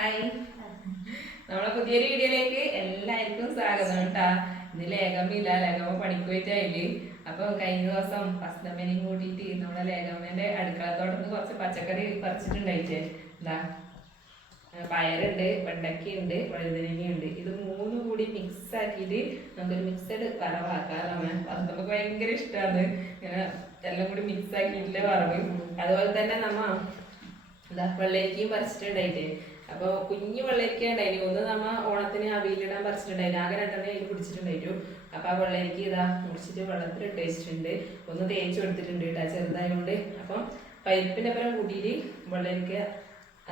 Hi, നമ്മളെ പുതിയൊരു വീഡിയോയിലേക്ക് എല്ലാവർക്കും സ്വാഗതം കേട്ടാ. ഇന്ന് ലേഖമ്മില്ല, ലേഖമ്മ പണിക്ക് പോയിട്ടായില്ലേ. അപ്പൊ കഴിഞ്ഞ ദിവസം ഹസ്ബൻഡിനെയും കൂട്ടിയിട്ട് നമ്മളെ ലേഖമ്മന്റെ അടുക്കളത്തോട്ടത്ത് കുറച്ച് പച്ചക്കറി പറിച്ചിട്ടുണ്ടായിട്ടേ. എന്താ പയറുണ്ട്, വെണ്ടയ്ക്കുണ്ട്, വഴുതനങ്ങയുണ്ട്. ഇത് മൂന്നും കൂടി മിക്സ് ആക്കിയിട്ട് നമുക്കൊരു മിക്സഡ് വറവാക്കാം. നമുക്ക് ഭയങ്കര ഇഷ്ടമാണ് ഇങ്ങനെ എല്ലാം കൂടി മിക്സ് ആക്കിയിട്ടില്ല വറവ്. അതുപോലെ തന്നെ നമ്മ എന്താ വെള്ളരിക്കയും പറിച്ചിട്ടുണ്ടായിട്ടേ. അപ്പോൾ കുഞ്ഞു വെള്ളരിക്ക ഉണ്ടായിരുന്നു. ഒന്ന് നമ്മ ഓണത്തിന് അവിയിലിടാൻ പറിച്ചിട്ടുണ്ടായിരുന്നു. ആകെ രണ്ടെണ്ണം അതിൽ പിടിച്ചിട്ടുണ്ടായിരുന്നു. അപ്പോൾ ആ വെള്ളരിക്ക ഇതാ മുറിച്ചിട്ട് വെള്ളത്തിലിട്ട് വെച്ചിട്ടുണ്ട്. ഒന്ന് തേച്ച് കൊടുത്തിട്ടുണ്ട് കേട്ടോ, ചെറുതായതുകൊണ്ട്. അപ്പം പരിപ്പിൻ്റെ അപ്പുറം കൂട്ടിയിട്ട് വെള്ളരിക്ക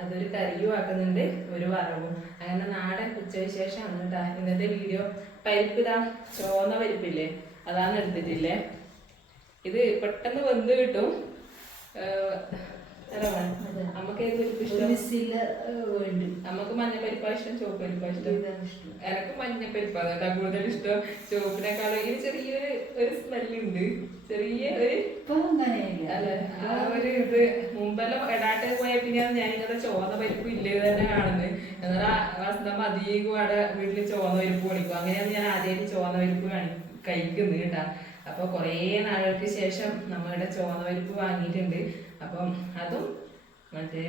അതൊരു കറിയും ആക്കുന്നുണ്ട്, ഒരു വറവും. അങ്ങനെ നാടൻ ഉച്ചവിശേഷമാണ് കേട്ടോ ഇന്നത്തെ വീഡിയോ. പരിപ്പ് ഇതാ ചോന്ന പരിപ്പില്ലേ, അതാണ് എടുത്തിട്ടില്ലേ. ഇത് പെട്ടെന്ന് വെന്ത് കിട്ടും. നമുക്ക് മഞ്ഞപ്പരിപ്പാ ഇഷ്ടം, ചുവപ്പ് പരിപ്പാ ഇഷ്ടം? എനക്ക് മഞ്ഞപ്പരിപ്പാണ് കേട്ടോ കൂടുതൽ ഇഷ്ടം. ചുവപ്പിനെക്കാളും ഇതിന് ചെറിയൊരു സ്മെല്ലുണ്ട്, ചെറിയ ഒരു ഇത്. മുമ്പെല്ലാം ഇടാട്ട് പോയ പിന്നെയാണ് ഞാനിങ്ങനത്തെ ചോന്ന പരിപ്പ് ഇല്ലേ തന്നെ കാണുന്നത്. എന്നാൽ വസ്തം അധികം അവിടെ വീട്ടിൽ ചോന്ന പരിപ്പ് പണിക്കും. അങ്ങനെയാണ് ഞാൻ ആദ്യമായിട്ട് ചോന്ന പരിപ്പ് കഴിക്കുന്നത് കേട്ടാ. അപ്പോൾ കുറേ നാളുകൾക്ക് ശേഷം നമ്മളുടെ ചോന്ന പരിപ്പ് വാങ്ങിയിട്ടുണ്ട്. അപ്പം അതും മറ്റേ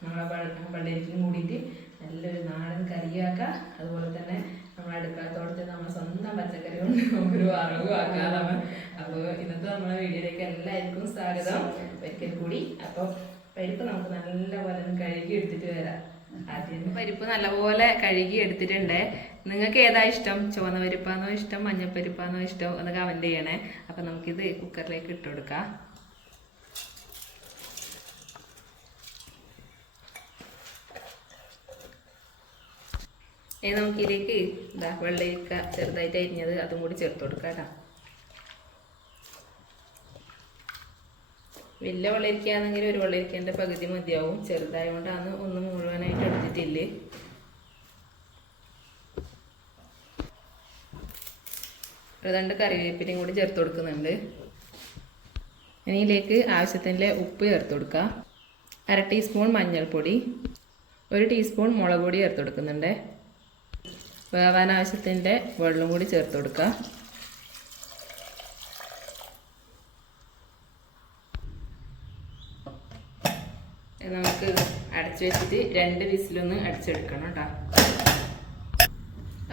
നമ്മളെ വെള്ളരിക്കും കൂടിയിട്ട് നല്ലൊരു നാടൻ കറിയാക്കാം. അതുപോലെ തന്നെ നമ്മളെ അടുക്കളത്തോടത്ത് നമ്മൾ സ്വന്തം പച്ചക്കറി കൊണ്ട് നമുക്കൊരു വറവും ആക്കാം നമ്മൾ. അപ്പോൾ ഇന്നത്തെ നമ്മളെ വീഡിയോയിലേക്ക് എല്ലാവർക്കും സ്വാഗതം ഒരിക്കൽ കൂടി. അപ്പോൾ പരിപ്പ് നമുക്ക് നല്ലപോലെ കഴുകി എടുത്തിട്ട് വരാം. ആദ്യം പരിപ്പ് നല്ലപോലെ കഴുകി എടുത്തിട്ടുണ്ട്. നിങ്ങൾക്ക് ഏതാ ഇഷ്ടം? ചുവന്ന പരിപ്പാണോ ഇഷ്ടം, മഞ്ഞപ്പരിപ്പാണോ ഇഷ്ടം എന്ന് കമൻറ്റ് ചെയ്യണേ. അപ്പം നമുക്കിത് കുക്കറിലേക്ക് ഇട്ട് കൊടുക്കാം. നമുക്കിതിലേക്ക് ഇതാ വെള്ളരിക്ക ചെറുതായിട്ട് അരിഞ്ഞത് അതും കൂടി ചേർത്ത് കൊടുക്കാം കേട്ടോ. വലിയ വെള്ളരിക്കയാണെങ്കിൽ ഒരു വെള്ളരിക്കേൻ്റെ പകുതി മതിയാവും. ചെറുതായതുകൊണ്ടാണ് ഒന്ന് മുഴുവനായിട്ട് എടുത്തിട്ടില്ലേ. രണ്ട് കറിവേപ്പിലയും കൂടി ചേർത്ത് കൊടുക്കുന്നുണ്ട്. ഇതിലേക്ക് ആവശ്യത്തിൻ്റെ ഉപ്പ് ചേർത്ത് കൊടുക്കുക. 1/2 ടീസ്പൂൺ മഞ്ഞൾപ്പൊടി, 1 ടീസ്പൂൺ മുളക് പൊടി ചേർത്ത് കൊടുക്കുന്നുണ്ട്. വേവാൻ ആവശ്യത്തിൻ്റെ വെള്ളം കൂടി ചേർത്ത് കൊടുക്കുക. നമുക്ക് അടച്ചു വെച്ചിട്ട് 2 വിസിലൊന്ന് അടിച്ചെടുക്കണം കേട്ടോ.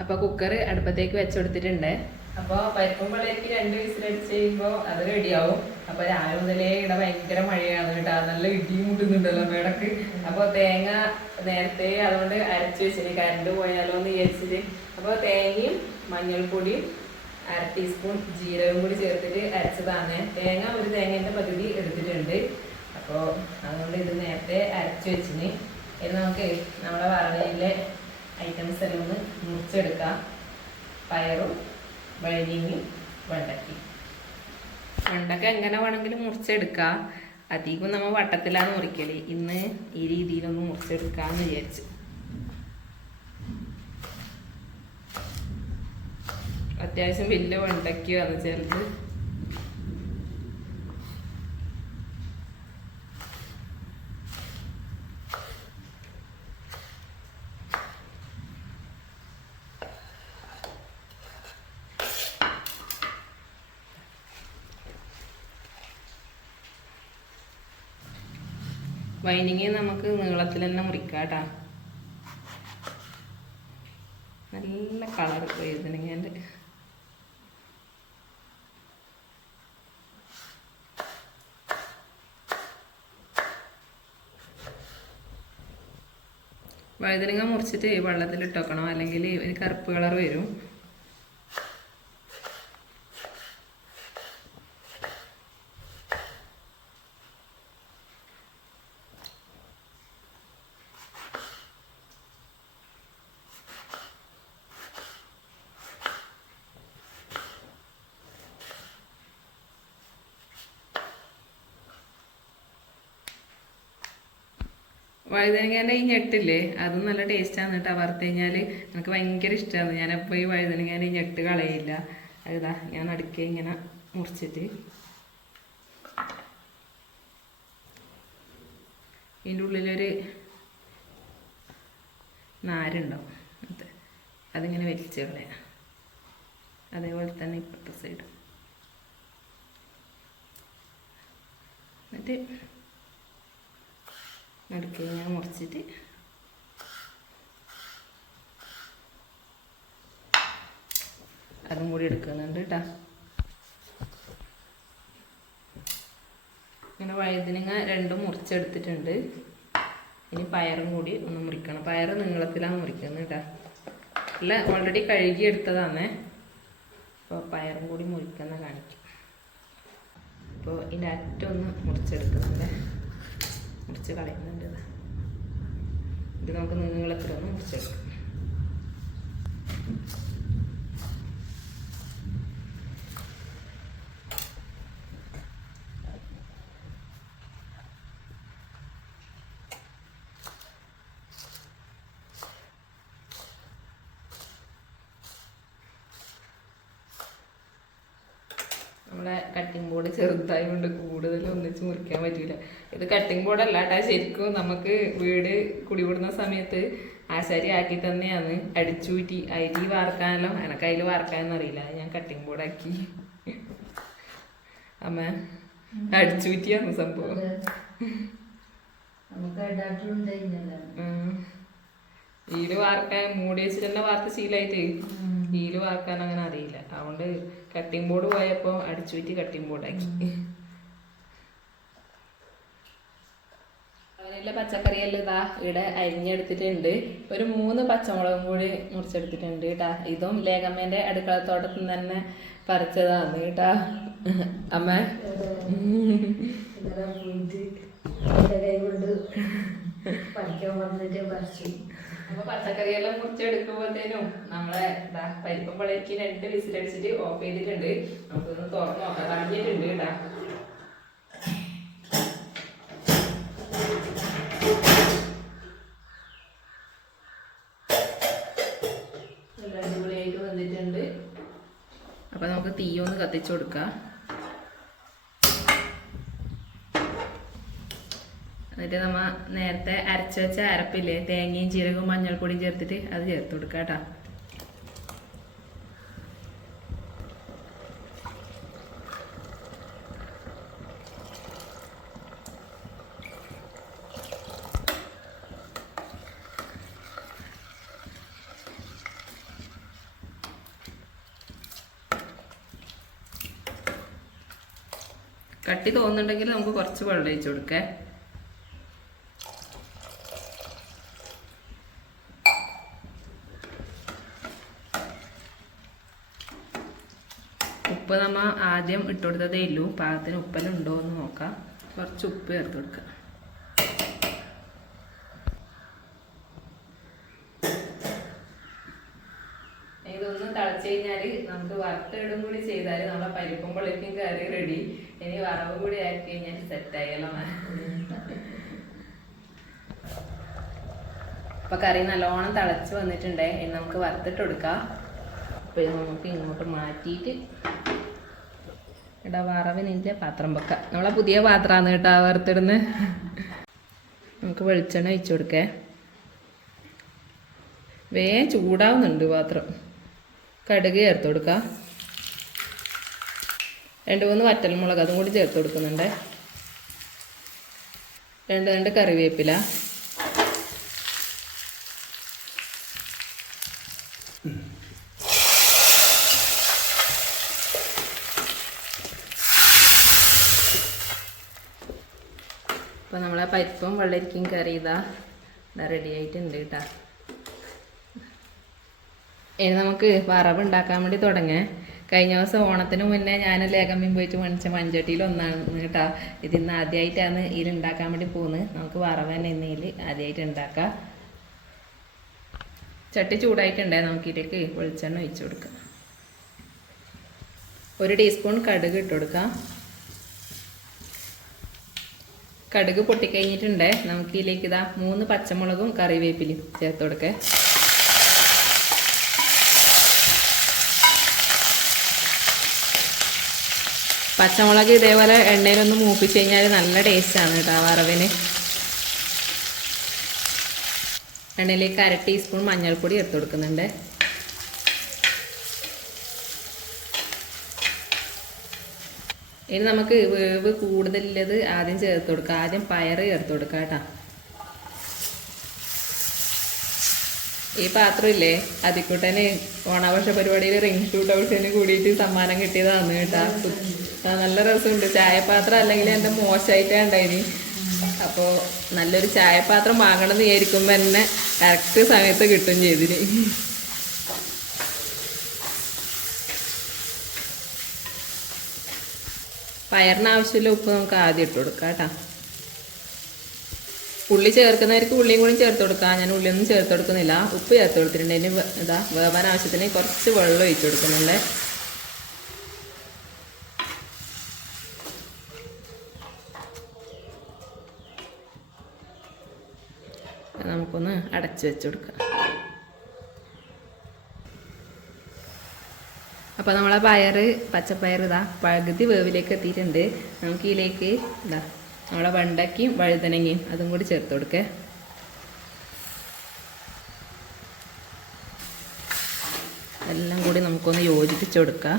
അപ്പോൾ കുക്കർ അടുപ്പത്തേക്ക് വെച്ചെടുത്തിട്ടുണ്ട്. അപ്പോൾ പരിപ്പും വെള്ളരിക്ക് 2 വിസിലടിച്ച് കഴിയുമ്പോൾ അത് റെഡിയാവും. അപ്പോൾ രാവിലെ മുതലേ ഇവിടെ ഭയങ്കര മഴയാണ് കേട്ടോ, നല്ല ഇടിയും മുട്ടുന്നുണ്ടല്ലോ മേടക്ക്. അപ്പോൾ തേങ്ങ നേരത്തെ അതുകൊണ്ട് അരച്ച് വെച്ചിട്ട് കറണ്ട് പോയാലോ എന്ന് വിചാരിച്ചിട്ട്. അപ്പോൾ തേങ്ങയും മഞ്ഞൾപ്പൊടിയും 1/2 ടീസ്പൂൺ ജീരകം കൂടി ചേർത്തിട്ട് അരച്ചതാണ്. തേങ്ങ ഒരു തേങ്ങേൻ്റെ പകുതി എടുത്തിട്ടുണ്ട്. അപ്പോൾ അതുകൊണ്ട് ഇത് നേരത്തെ അരച്ച് വെച്ചിന്. ഇനി നമുക്ക് നമ്മുടെ വറവിലെ ഐറ്റംസ് എല്ലാം ഒന്ന് മുറിച്ചെടുക്കാം. പയറും വഴുതനങ്ങയും വെണ്ടക്ക എങ്ങനെ വേണമെങ്കിലും മുറിച്ചെടുക്കാം. അധികം നമ്മൾ വട്ടത്തിലാണ് മുറിക്കല്. ഇന്ന് ഈ രീതിയിലൊന്ന് മുറിച്ചെടുക്കാമെന്ന് വിചാരിച്ചു. അത്യാവശ്യം വലിയ വെണ്ടയ്ക്കാണ് ചെറുത്. വൈനിങ് നമുക്ക് നീളത്തിൽ തന്നെ മുറിക്കാം കേട്ടോ. നല്ല കളർ വഴുതനങ്ങേൻ്റെ. വഴുതനങ്ങ മുറിച്ചിട്ട് വെള്ളത്തിലിട്ട് വെക്കണം, അല്ലെങ്കിൽ ഒരു കറുപ്പ് കളർ വരും. വഴുതനങ്ങേൻ്റെ ഈ ഞെട്ടില്ലേ, അതും നല്ല ടേസ്റ്റാണ് കേട്ടോ. വറുത്ത് കഴിഞ്ഞാൽ എനിക്ക് ഭയങ്കര ഇഷ്ടമാണ്. ഞാനെപ്പോൾ ഈ വഴുതനങ്ങേൻ്റെ ഈ ഞെട്ട് കളയില്ല. അതാ ഞാൻ നടുക്കെ ഇങ്ങനെ മുറിച്ചിട്ട് ഇതിൻ്റെ ഉള്ളിലൊരു നാരുണ്ടാവും. അതിങ്ങനെ വലിച്ച് കളയാം. അതേപോലെ തന്നെ ഇപ്പുറത്തെ സൈഡ്. എന്നിട്ട് നടുക്ക് ഇങ്ങനെ മുറിച്ചിട്ട് അതും കൂടി എടുക്കുന്നുണ്ട് കേട്ടോ. ഇങ്ങനെ വഴുതനങ്ങ രണ്ടും മുറിച്ചെടുത്തിട്ടുണ്ട്. ഇനി പയറും കൂടി ഒന്ന് മുറിക്കണം. പയർ നീളത്തിലാണ് മുറിക്കുന്നത് കേട്ടോ. അല്ല, ഓൾറെഡി കഴുകി എടുത്തതാണേ. അപ്പോൾ പയറും കൂടി മുറിക്കുന്ന കാണിക്കും. അപ്പോൾ ഇതിൻ്റെ അറ്റൊന്ന് മുറിച്ചെടുക്കുന്നുണ്ട്, മുറിച്ച് കളയുന്നുണ്ട്. ഇത് നമുക്ക് നീളത്തിലൊന്ന് മുറിച്ചെടുക്കാം. നമ്മളെ കട്ടിംഗ് ബോർഡ് ചെറുതായത് കൊണ്ട് കൂടുതൽ ഒന്നിച്ച് മുറിക്കാൻ പറ്റില്ല. ഇത് കട്ടിംഗ് ബോർഡല്ല കേട്ടോ, ശരിക്കും നമുക്ക് വീട് കുടിവിടുന്ന സമയത്ത് ആശാരി ആക്കി തന്നെയാണ്. അടിച്ചൂറ്റി അരി വാർക്കാനല്ലോ, എനക്ക് അതിൽ വാർക്കാനൊന്നും അറിയില്ല. ഞാൻ കട്ടിംഗ് ബോർഡാക്കി. അമ്മ അടിച്ചൂറ്റിയാണ് സംഭവം. ഈല് വാർക്കാൻ മൂടി വെച്ചിട്ട് തന്നെ വാർത്ത ശീലമായിട്ട് ഈല് വാർക്കാൻ അങ്ങനെ അറിയില്ല. അതുകൊണ്ട് കട്ടിംഗ് ബോർഡ് പോയപ്പോൾ അടിച്ചുപറ്റി കട്ടിംഗ് ബോർഡാക്കി. അവനുള്ള പച്ചക്കറിയെല്ലാം ഇതാ ഇവിടെ അരിഞ്ഞെടുത്തിട്ടുണ്ട്. ഒരു 3 പച്ചമുളകും കൂടി മുറിച്ചെടുത്തിട്ടുണ്ട് കേട്ടാ. ഇതും ലേഖമ്മേൻ്റെ അടുക്കളത്തോട്ടത്തിൽ നിന്ന് തന്നെ പറിച്ചതാണ് കേട്ടാ. അമ്മ അപ്പൊ പച്ചക്കറിയെല്ലാം മുറിച്ചെടുക്കുമ്പോഴത്തേനും നമ്മളെ പരിപ്പും പളയ്ക്ക് 2 വിസിലടിച്ചിട്ട് ഓഫ് ചെയ്തിട്ടുണ്ട്. നമുക്കൊന്ന് തുറന്ന് നോക്കാം. തണിഞ്ഞിട്ടുണ്ട് കേട്ടാ. അടിപൊളിയായിട്ട് വന്നിട്ടുണ്ട്. അപ്പൊ നമുക്ക് തീയൊന്ന് കത്തിച്ചു കൊടുക്കാം. എന്നിട്ട് നമ്മൾ നേരത്തെ അരച്ച് വെച്ച അരപ്പില്ലേ, തേങ്ങയും ജീരകവും മഞ്ഞൾപ്പൊടിയും ചേർത്തിട്ട് അത് ചേർത്ത് കൊടുക്കുക കേട്ടോ. കട്ടി തോന്നുന്നുണ്ടെങ്കിൽ നമുക്ക് കുറച്ച് വെള്ളം ഒഴിച്ച് കൊടുക്കേ. ഉപ്പ് നമ്മൾ ആദ്യം ഇട്ട് കൊടുത്തതേ ഉള്ളൂ. പാകത്തിന് ഉപ്പെല്ലാം ഉണ്ടോ എന്ന് നോക്കാം. കുറച്ച് ഉപ്പ് ചേർത്ത് കൊടുക്കുക. ഇതൊന്ന് തിളച്ച് കഴിഞ്ഞാൽ നമുക്ക് വറുത്തിടും കൂടി ചെയ്താൽ നമ്മളെ പരിപ്പും പൊളിക്കും കറി റെഡി. ഇനി വറവ് കൂടി ആക്കി കഴിഞ്ഞാൽ സെറ്റായല്ലോ. അപ്പൊ കറി നല്ലോണം തിളച്ച് വന്നിട്ടുണ്ടേ. ഇനി നമുക്ക് വറുത്തിട്ട് കൊടുക്കാം. അപ്പൊ ഇത് നമുക്ക് ഇങ്ങോട്ട് മാറ്റിയിട്ട് ഇവിടെ വറവിനിൻ്റെ പാത്രം വെക്കാം. നമ്മളെ പുതിയ പാത്രമാണ് കേട്ടോ വറുത്തിടുന്ന്. നമുക്ക് വെളിച്ചെണ്ണ ഒഴിച്ചു കൊടുക്കേ. വേഗം ചൂടാവുന്നുണ്ട് പാത്രം. കടുക് ചേർത്ത് കൊടുക്കാം. 2-3 വറ്റൽമുളക് അതും കൂടി ചേർത്ത് കൊടുക്കുന്നുണ്ട്. 2 കറിവേപ്പില, അപ്പോൾ നമ്മളെ പരിപ്പും വെള്ളരിക്കും കറി ഇതാ റെഡി ആയിട്ടുണ്ട് കേട്ടോ. ഇനി നമുക്ക് വറവ് ഉണ്ടാക്കാൻ വേണ്ടി തുടങ്ങേ. കഴിഞ്ഞ ദിവസം ഓണത്തിന് മുന്നേ ഞാൻ ലേഖമ്മയും പോയിട്ട് മേടിച്ച മൺചട്ടിയിൽ ഒന്നാണ് കേട്ടോ. ഇതിന്ന് ആദ്യമായിട്ടാണ് ഇതിലുണ്ടാക്കാൻ വേണ്ടി പോകുന്നത്. നമുക്ക് വറവ് തന്നെ ഇന്നയിൽ ആദ്യമായിട്ട് ഉണ്ടാക്കാം. ചട്ടി ചൂടായിട്ടുണ്ടേ. നമുക്കിതിലേക്ക് വെളിച്ചെണ്ണ ഒഴിച്ച് കൊടുക്കാം. 1 ടീസ്പൂൺ കടുക് ഇട്ട് കൊടുക്കാം. കടുക് പൊട്ടിക്കഴിഞ്ഞിട്ടുണ്ടേ. നമുക്ക് ഇതിലേക്ക് ഇതാ 3 പച്ചമുളകും കറിവേപ്പിലയും ചേർത്ത് കൊടുക്കേ. പച്ചമുളക് ഇതേപോലെ എണ്ണയിലൊന്ന് മൂപ്പിച്ച് കഴിഞ്ഞാൽ നല്ല ടേസ്റ്റാണ് കേട്ടോ വറവിന്. എണ്ണയിലേക്ക് 1/2 ടീസ്പൂൺ മഞ്ഞൾപ്പൊടി ചേർത്ത് കൊടുക്കുന്നുണ്ട്. ഇനി നമുക്ക് വേവ് കൂടുതലുള്ളത് ആദ്യം ചേർത്ത് കൊടുക്കാം. ആദ്യം പയർ ചേർത്ത് കൊടുക്കാം കേട്ടോ. ഈ പാത്രമില്ലേ അതിക്കൂട്ടന് ഓണാഘോഷ പരിപാടിയിൽ റിംഗ് ഷൂട്ട് ഔട്ട്സിന് കൂടിയിട്ട് സമ്മാനം കിട്ടിയതാണ് കേട്ടാ. നല്ല രസമുണ്ട്. ചായപാത്രം അല്ലെങ്കിൽ എൻ്റെ മോശമായിട്ടാണ് ഉണ്ടായിന്. അപ്പോൾ നല്ലൊരു ചായപാത്രം വാങ്ങണം എന്ന് വിചാരിക്കുമ്പോൾ തന്നെ കറക്റ്റ് സമയത്ത് കിട്ടും ചെയ്തിന്. പയറിന് ആവശ്യമില്ല ഉപ്പ് നമുക്ക് ആദ്യം ഇട്ട് കൊടുക്കാം കേട്ടോ. ഉള്ളി ചേർക്കുന്നവർക്ക് ഉള്ളിയും കൂടി ചേർത്ത് കൊടുക്കാം. ഞാൻ ഉള്ളിയൊന്നും ചേർത്ത് കൊടുക്കുന്നില്ല. ഉപ്പ് ചേർത്ത് കൊടുത്തിട്ടുണ്ട്. ഇനി ഇതാ വേവാൻ ആവശ്യത്തിന് കുറച്ച് വെള്ളം ഒഴിച്ച് കൊടുക്കുന്നുണ്ട്. നമുക്കൊന്ന് അടച്ച് വെച്ച് കൊടുക്കാം. അപ്പോൾ നമ്മളെ പച്ചപ്പയർ ഇതാ പകുതി വേവിലേക്ക് എത്തിയിട്ടുണ്ട്. നമുക്ക് ഇതിലേക്ക് ഇതാ നമ്മളെ വെണ്ടയ്ക്കും വഴുതനങ്ങയും അതും കൂടി ചേർത്ത് കൊടുക്കേ. എല്ലാം കൂടി നമുക്കൊന്ന് യോജിപ്പിച്ച് കൊടുക്കാം.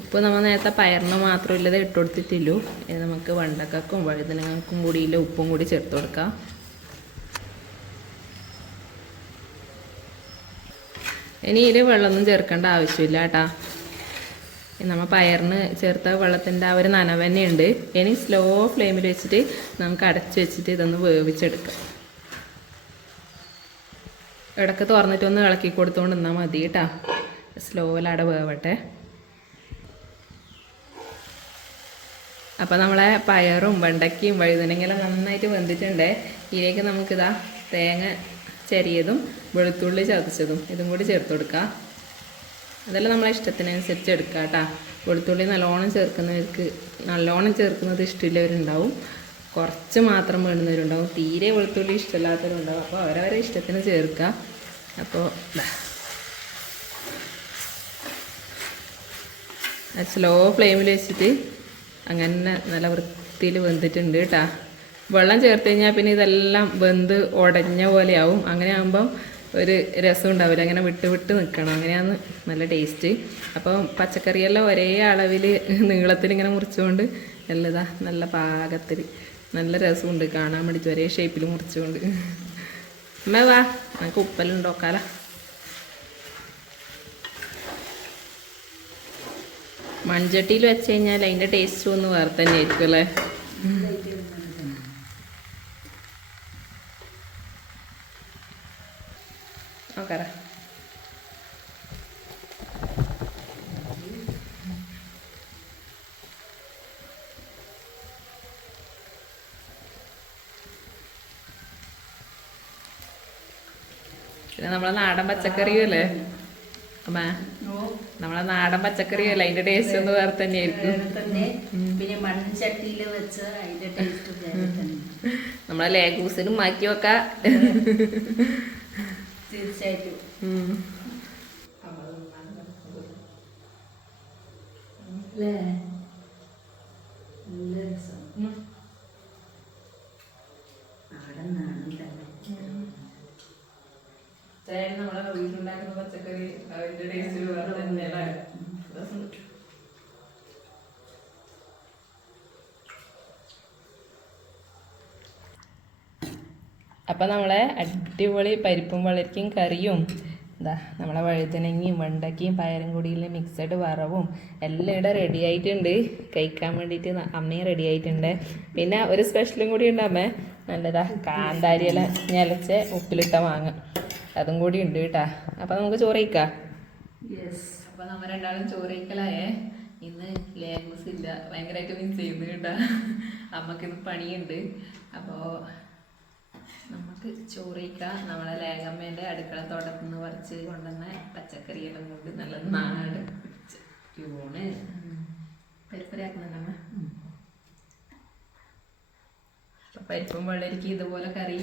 ഉപ്പ് നമ്മൾ നേരത്തെ പയറിന് മാത്രമില്ലത് ഇട്ട് കൊടുത്തിട്ടില്ലൂ. ഇനി നമുക്ക് വെണ്ടക്കക്കും വഴുതനങ്ങൾക്കും കൂടിയില്ല ഉപ്പും കൂടി ചേർത്ത് കൊടുക്കാം. ഇനി ഇതിൽ വെള്ളമൊന്നും ചേർക്കേണ്ട ആവശ്യമില്ല കേട്ടോ. നമ്മൾ പയറിന് ചേർത്ത വെള്ളത്തിൻ്റെ ആ ഒരു നനവ് തന്നെയുണ്ട്. ഇനി സ്ലോ ഫ്ലെയിമിൽ വെച്ചിട്ട് നമുക്ക് അടച്ച് വെച്ചിട്ട് ഇതൊന്ന് വേവിച്ചെടുക്കാം. ഇടയ്ക്ക് തുറന്നിട്ടൊന്ന് ഇളക്കി കൊടുത്തുകൊണ്ട് നിന്നാൽ മതി കേട്ടോ. സ്ലോയിലവിടെ വേവട്ടെ. അപ്പോൾ നമ്മളെ പയറും വെണ്ടയ്ക്കയും വഴുതനങ്ങയെല്ലാം നന്നായിട്ട് വെന്തിട്ടുണ്ട്. ഇതിലേക്ക് നമുക്കിതാ തേങ്ങ ചെറിയതും വെളുത്തുള്ളി ചതച്ചതും ഇതും കൂടി ചേർത്ത് കൊടുക്കാം. അതെല്ലാം നമ്മളെ ഇഷ്ടത്തിനനുസരിച്ച് എടുക്കുക കേട്ടോ. വെളുത്തുള്ളി നല്ലോണം ചേർക്കുന്നത് ഇഷ്ടമില്ലവരുണ്ടാവും, കുറച്ച് മാത്രം വേണ്ടുന്നവരുണ്ടാവും, തീരെ വെളുത്തുള്ളി ഇഷ്ടമില്ലാത്തവരുണ്ടാവും. അപ്പോൾ അവരവരെ ഇഷ്ടത്തിന് ചേർക്കുക. അപ്പോൾ സ്ലോ ഫ്ലെയിമിൽ വെച്ചിട്ട് അങ്ങനെ നല്ല വൃത്തിയിൽ വെന്തിട്ടുണ്ട് കേട്ടോ. വെള്ളം ചേർത്ത് കഴിഞ്ഞാൽ പിന്നെ ഇതെല്ലാം വെന്ത് ഉടഞ്ഞ പോലെയാവും. അങ്ങനെ ആകുമ്പം ഒരു രസം ഉണ്ടാവില്ല. അങ്ങനെ വിട്ട് വിട്ട് നിൽക്കണം. അങ്ങനെയാണ് നല്ല ടേസ്റ്റ്. അപ്പോൾ പച്ചക്കറിയെല്ലാം ഒരേ അളവിൽ നീളത്തിൽ ഇങ്ങനെ മുറിച്ചുകൊണ്ട് എല്ലാം നല്ല പാകത്തിൽ നല്ല രസമുണ്ട് കാണാൻ വേണ്ടിയിട്ട്. ഒരേ ഷേപ്പിൽ മുറിച്ചുകൊണ്ട്. അമ്മ വാ നമുക്ക് ഉപ്പെല്ലാം ഉണ്ടാക്കാലോ. മൺചട്ടിയിൽ വെച്ച് കഴിഞ്ഞാൽ അതിൻ്റെ ടേസ്റ്റ് ഒന്ന് വേറെ തന്നെ ആയിരിക്കും അല്ലേ. നോക്കാറ പിന്നെ നമ്മളെ നാടൻ പച്ചക്കറിയും അല്ലേ അമ്മ, നമ്മളെ നാടൻ പച്ചക്കറിയും അല്ലേ അതിന്റെ ടേസ്റ്റ് ഒന്ന് വേറെ തന്നെ ആയിരിക്കും. പിന്നെ മൺചട്ടിയിൽ വെച്ച് അതിന്റെ ടേസ്റ്റ് നമ്മളെ ലേഗൂസിനും മാറ്റി വെക്കാം തീർച്ചയായിട്ടും. നമ്മളെ വീട്ടിലുണ്ടാക്കുന്ന പച്ചക്കറി അതിന്റെ ടേസ്റ്റ് വേറെ തന്നെയല്ലേ. അപ്പം നമ്മളെ അടിപൊളി പരിപ്പും വളരിക്കും കറിയും എന്താ നമ്മളെ വഴുതനങ്ങയും വെണ്ടയ്ക്കയും പയറും കൂടിയുള്ള മിക്സഡ് വറവും എല്ലാം ഇവിടെ റെഡി ആയിട്ടുണ്ട്. കഴിക്കാൻ വേണ്ടിയിട്ട് അമ്മയും റെഡി ആയിട്ടുണ്ട്. പിന്നെ ഒരു സ്പെഷ്യലും കൂടി ഉണ്ട് അമ്മ, നല്ലതാ കാന്താരിയെല്ലാം ഞലച്ച് ഉപ്പിലിട്ട മാങ്ങ അതും കൂടി ഉണ്ട് കേട്ടാ. അപ്പം നമുക്ക് ചോറ് കഴിക്കാം. അപ്പം നമ്മൾ രണ്ടാളും ചോറ് കഴിക്കലായേ. ഇന്ന് ലേഗൂസ് ഇല്ല, ഭയങ്കരമായിട്ട് മിസ് ചെയ്യുന്നു കേട്ടാ. അമ്മക്കിന്ന് പണിയുണ്ട്. അപ്പോൾ നമുക്ക് ചോറിക്കാം. നമ്മളെ ലേഖമ്മേൻ്റെ അടുക്കള തോട്ടത്തിൽ നിന്ന് പറിച്ച് കൊണ്ടുവന്ന പച്ചക്കറിയെല്ലാം കൊണ്ട് നല്ല നാട് ൂണ് പരിപ്പരാക്കുന്നുണ്ടമ്മ. അപ്പം പരിപ്പും വെള്ളരിക്ക് ഇതുപോലെ കറി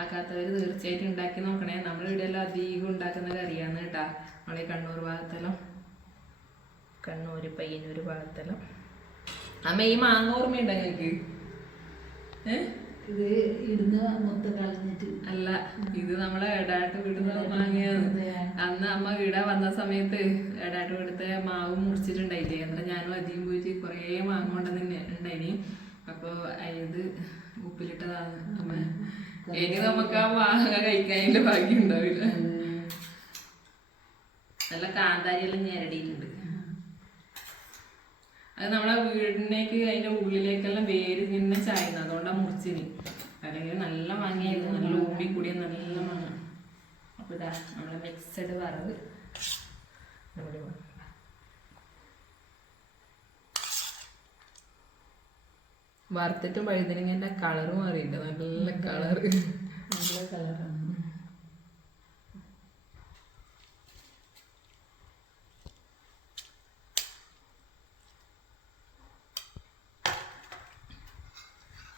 ആക്കാത്തവർ തീർച്ചയായിട്ടും ഉണ്ടാക്കി നോക്കണേ. നമ്മളിവിടെ എല്ലാം അധികം ഉണ്ടാക്കുന്ന കറിയാണ് കേട്ടാ. നമ്മളെ കണ്ണൂർ ഭാഗത്തെല്ലാം, കണ്ണൂർ പയ്യന്നൂർ ഭാഗത്തെല്ലാം. അമ്മ ഈ മാങ്ങ ഓർമ്മയുണ്ടോ നിങ്ങൾക്ക്? ഇത് ഇടുന്ന മൊത്തം കളഞ്ഞിട്ട് അല്ല, ഇത് നമ്മളെ എടാട്ട് വീടുന്ന മാങ്ങയാണ്. അന്ന് അമ്മ വീടാ വന്ന സമയത്ത് എടാട്ട് വീടത്തെ മാവ് മുറിച്ചിട്ടുണ്ടായില്ലേ. എന്നിട്ട് ഞാനും അധികം പോയിട്ട് കുറേ മാങ്ങ കൊണ്ടുവന്ന് ഉണ്ടായിനി. അപ്പൊ ഇത് ഉപ്പിലിട്ടതാണ് അമ്മ. ഇനി നമുക്ക് ആ മാങ്ങ കഴിക്കാനുള്ള ഭാഗ്യം ഉണ്ടാവില്ല. നല്ല കാന്താരിയെല്ലാം ഞെരടിയിട്ടുണ്ട്. അത് നമ്മളെ വീടിനേക്ക് അതിന്റെ ഉള്ളിലേക്കെല്ലാം വേര് തന്നെ ചായുന്നു. അതുകൊണ്ടാണ് മുറിച്ചിന്. അല്ലെങ്കിൽ നല്ല മാങ്ങയായിരുന്നു, നല്ല ഊമ്പി കൂടിയ നല്ല മാങ്ങ. അപ്പൊ ഇതാ നമ്മളെ മിക്സഡ് വറവ് വറുത്തിട്ടും വഴുതനങ്ങന്റെ കളറ് മാറിയില്ല, നല്ല കളറ്. നല്ല കളറാണ്.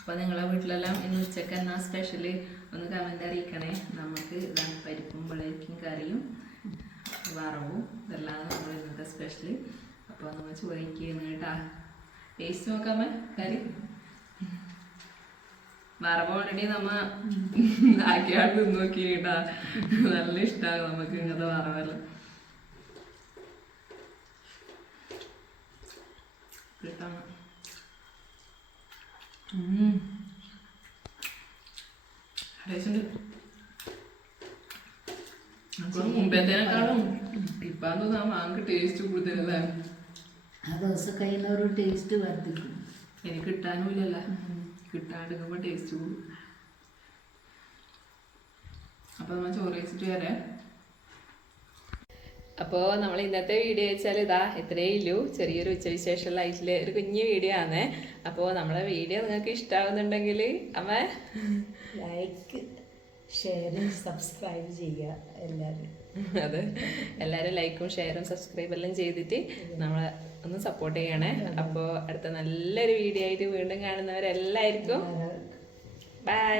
അപ്പോൾ നിങ്ങളെ വീട്ടിലെല്ലാം ഇന്ന് ഉച്ചക്ക് എന്നാ സ്പെഷ്യല് ഒന്ന് കമന്റ് അറിയിക്കണേ. നമുക്ക് ഇതാണ് പരിപ്പും വെള്ളരിക്കും കറിയും വറവും ഇതെല്ലാം നമ്മൾ ഇന്നത്തെ സ്പെഷ്യല്. അപ്പോൾ നമ്മൾ ചോദിക്കുന്നു കേട്ടാ. ടേസ്റ്റ് നോക്കാമേ കറി. വറവ് ഓൾറെഡി നമ്മ ആക്കിയാൽ തിന്ന് നോക്കി കേട്ടാ. നല്ല ഇഷ്ടമാകും നമുക്ക് ഇങ്ങനത്തെ വറവെല്ലാം കിട്ടണം. മുമ്പത്തേക്കാളും ഇപ്പാന്ന് തോന്നാ മാങ്ങ ടേസ്റ്റ് കൂടുതലല്ലേ. ആ ദിവസം കഴിയുന്നവരും ടേസ്റ്റ് വർദ്ധിക്കും. എനിക്ക് കിട്ടാനും ഇല്ലല്ലോ, കിട്ടാണ്ടിരിക്കുമ്പോ ടേസ്റ്റ് കൂടും. അപ്പൊ നമ്മൾ ചോറ് വെച്ചിട്ട് വരാം. അപ്പോൾ നമ്മൾ ഇന്നത്തെ വീഡിയോ വെച്ചാൽ ഇതാ ഇത്രയേ ഉള്ളൂ. ചെറിയൊരു ഉച്ചവിശേഷമുള്ള ഒരു കുഞ്ഞു വീഡിയോ ആണ്. അപ്പോൾ നമ്മളെ വീഡിയോ നിങ്ങൾക്ക് ഇഷ്ടമാകുന്നുണ്ടെങ്കിൽ അമ്മ ലൈക്ക്, ഷെയർ, സബ്സ്ക്രൈബ് ചെയ്യുക എല്ലാവരും. അത് എല്ലാവരും ലൈക്കും ഷെയറും സബ്സ്ക്രൈബ് എല്ലാം ചെയ്തിട്ട് നമ്മളെ ഒന്ന് സപ്പോർട്ട് ചെയ്യണേ. അപ്പോൾ അടുത്ത നല്ലൊരു വീഡിയോ ആയിട്ട് വീണ്ടും കാണുന്നവരെല്ലാവർക്കും ബൈ.